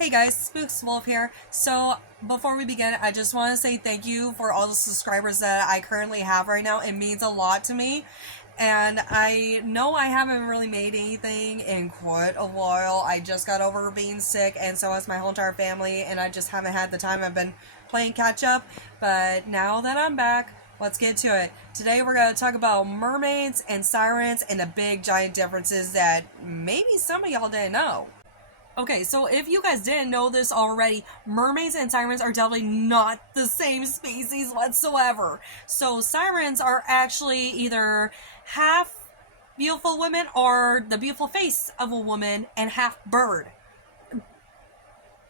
Hey guys, Spooks Wolf here. So, before we begin, I just want to say thank you for all the subscribers that I currently have right now. It means a lot to me. And I know I haven't really made anything in quite a while. I just got over being sick, and so has my whole entire family, and I just haven't had the time. I've been playing catch up. But now that I'm back, let's get to it. Today we're going to talk about mermaids and sirens and the big giant differences that maybe some of y'all didn't know. Okay, so if you guys didn't know this already, mermaids and sirens are definitely not the same species whatsoever. So sirens are actually either half beautiful women or the beautiful face of a woman and half bird.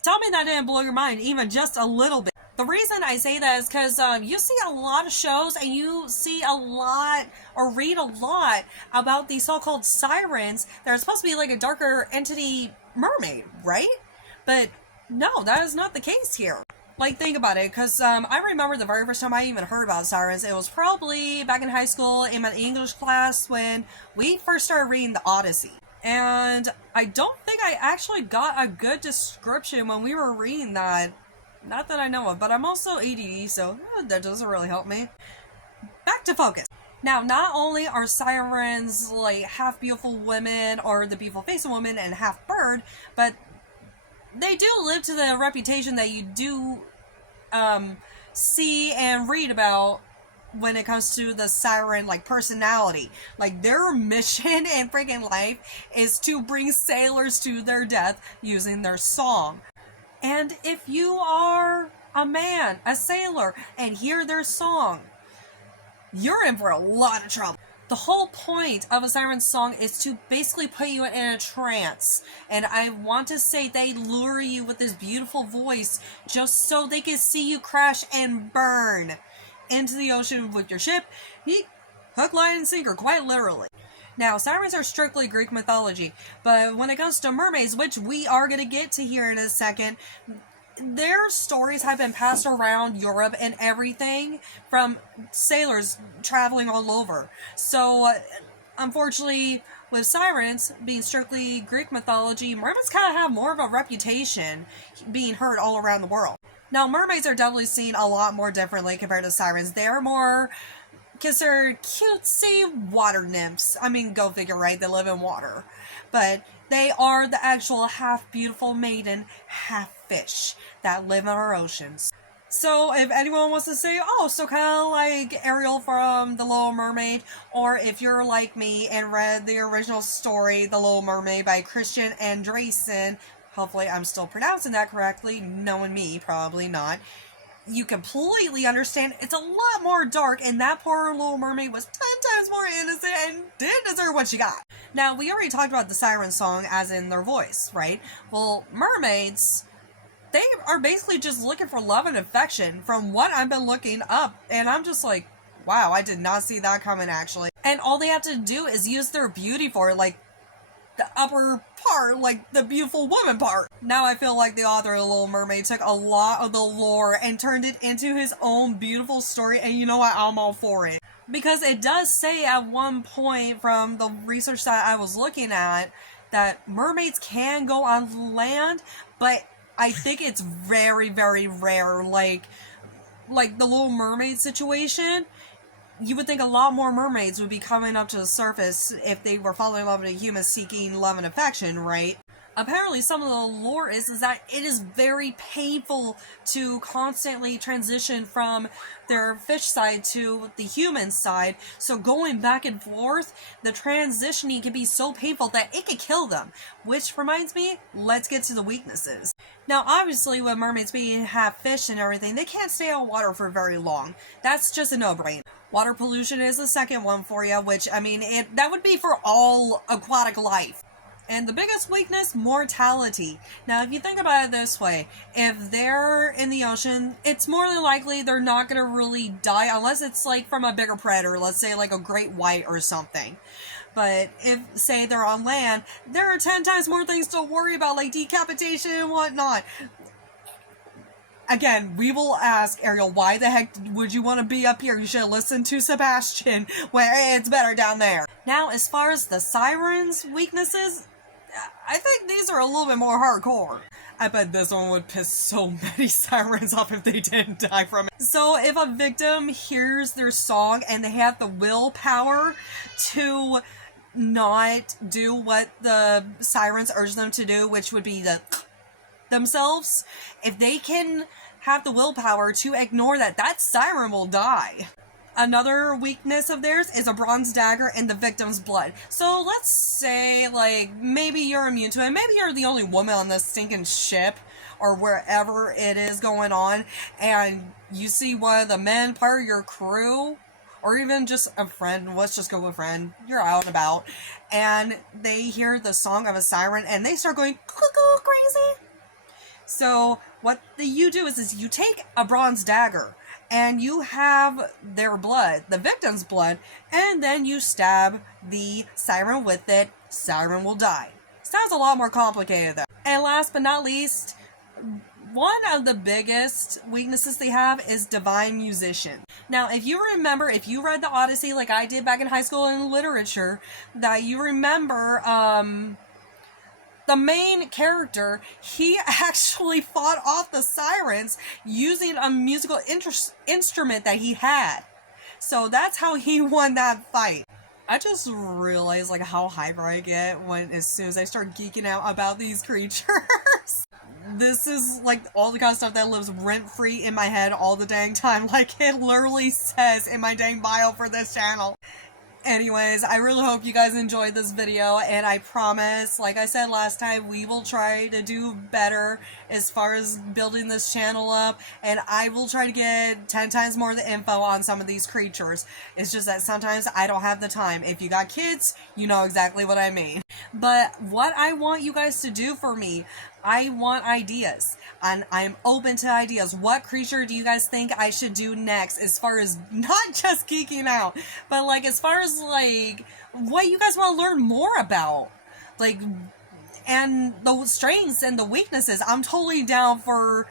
Tell me that didn't blow your mind even just a little bit. The reason I say that is because you see a lot of shows and you see a lot or read a lot about these so-called sirens that are supposed to be like a darker entity mermaid, right? But no, that is not the case here. Like, think about it, because I remember the very first time I even heard about sirens, it was probably back in high school in my English class when we first started reading the Odyssey. And I don't think I actually got a good description when we were reading that. Not that I know of, but I'm also ADD, so that doesn't really help me. Back to focus. Now, not only are sirens like half beautiful women or the beautiful face of women and half bird, but they do live to the reputation that you do see and read about when it comes to the siren like personality. Like, their mission in freaking life is to bring sailors to their death using their song. And if you are a man, a sailor, and hear their song, you're in for a lot of trouble. The whole point of a siren song is to basically put you in a trance. And I want to say they lure you with this beautiful voice just so they can see you crash and burn into the ocean with your ship. Hook, line, and sinker, quite literally. Now, sirens are strictly Greek mythology, but when it comes to mermaids, which we are going to get to here in a second, their stories have been passed around Europe and everything from sailors traveling all over. So, unfortunately, with sirens being strictly Greek mythology, mermaids kind of have more of a reputation being heard all around the world. Now, mermaids are definitely seen a lot more differently compared to sirens. They are more considered cutesy water nymphs. I mean, go figure, right? They live in water. But they are the actual half beautiful maiden, half fish that live in our oceans. So if anyone wants to say, oh, so kind of like Ariel from The Little Mermaid, or if you're like me and read the original story, The Little Mermaid by Christian Andreessen, hopefully I'm still pronouncing that correctly, knowing me, probably not, you completely understand it's a lot more dark, and that poor Little Mermaid was 10 times more innocent and didn't deserve what she got. Now, we already talked about the siren song as in their voice, right? Well, mermaids, they are basically just looking for love and affection from what I've been looking up, and I'm just like, wow, I did not see that coming, actually. And all they have to do is use their beauty for it, like the upper part, like the beautiful woman part. Now I feel like the author of The Little Mermaid took a lot of the lore and turned it into his own beautiful story, and you know what, I'm all for it. Because it does say at one point from the research that I was looking at that mermaids can go on land, but I think it's very, very rare. Like the Little Mermaid situation, you would think a lot more mermaids would be coming up to the surface if they were falling in love with a human seeking love and affection, right? Apparently, some of the lore is that it is very painful to constantly transition from their fish side to the human side. So going back and forth, the transitioning can be so painful that it could kill them. Which reminds me, let's get to the weaknesses. Now, obviously, with mermaids being half fish and everything, they can't stay on water for very long. That's just a no-brainer. Water pollution is the second one for you, which, I mean, that would be for all aquatic life. And the biggest weakness, mortality. Now, if you think about it this way, if they're in the ocean, it's more than likely they're not going to really die unless it's like from a bigger predator, let's say like a great white or something. But if, say, they're on land, there are 10 times more things to worry about, like decapitation and whatnot. Again, we will ask Ariel, why the heck would you want to be up here? You should listen to Sebastian, where it's better down there. Now, as far as the sirens' weaknesses, I think these are a little bit more hardcore. I bet this one would piss so many sirens off if they didn't die from it. So if a victim hears their song and they have the willpower to not do what the sirens urge them to do, which would be themselves, if they can have the willpower to ignore that, that siren will die. Another weakness of theirs is a bronze dagger in the victim's blood. So let's say, like, maybe you're immune to it. Maybe you're the only woman on this stinking ship or wherever it is going on, and you see one of the men, part of your crew, or even just a friend, let's just go with friend, you're out and about, and they hear the song of a siren and they start going cuckoo crazy. So what you do is you take a bronze dagger and you have their blood, the victim's blood, and then you stab the siren with it. Siren will die. Sounds a lot more complicated though. And last but not least, one of the biggest weaknesses they have is divine musician. Now, if you remember, if you read the Odyssey like I did back in high school in literature, that you remember, the main character, he actually fought off the sirens using a musical instrument that he had. So that's how he won that fight. I just realized like how hyper I get as soon as I start geeking out about these creatures. This is like all the kind of stuff that lives rent-free in my head all the dang time, like it literally says in my dang bio for this channel. Anyways, I really hope you guys enjoyed this video, and I promise, like I said last time, we will try to do better as far as building this channel up, and I will try to get 10 times more of the info on some of these creatures. It's just that sometimes I don't have the time. If you got kids, you know exactly what I mean. But what I want you guys to do for me, I want ideas, and I'm open to ideas. What creature do you guys think I should do next, as far as not just geeking out, but like as far as like what you guys want to learn more about, like, and the strengths and the weaknesses. I'm totally down for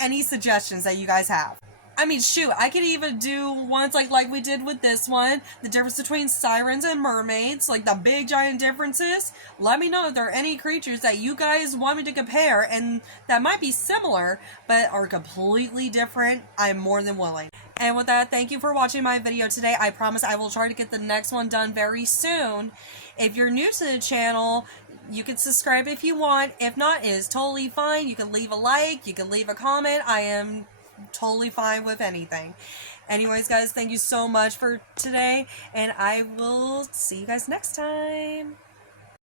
any suggestions that you guys have. I mean, shoot, I could even do ones like we did with this one, the difference between sirens and mermaids, like the big giant differences. Let me know if there are any creatures that you guys want me to compare and that might be similar, but are completely different. I'm more than willing. And with that, thank you for watching my video today. I promise I will try to get the next one done very soon. If you're new to the channel, you can subscribe if you want. If not, it is totally fine. You can leave a like, you can leave a comment. I am totally fine with anything. Anyways, guys, thank you so much for today, and I will see you guys next time.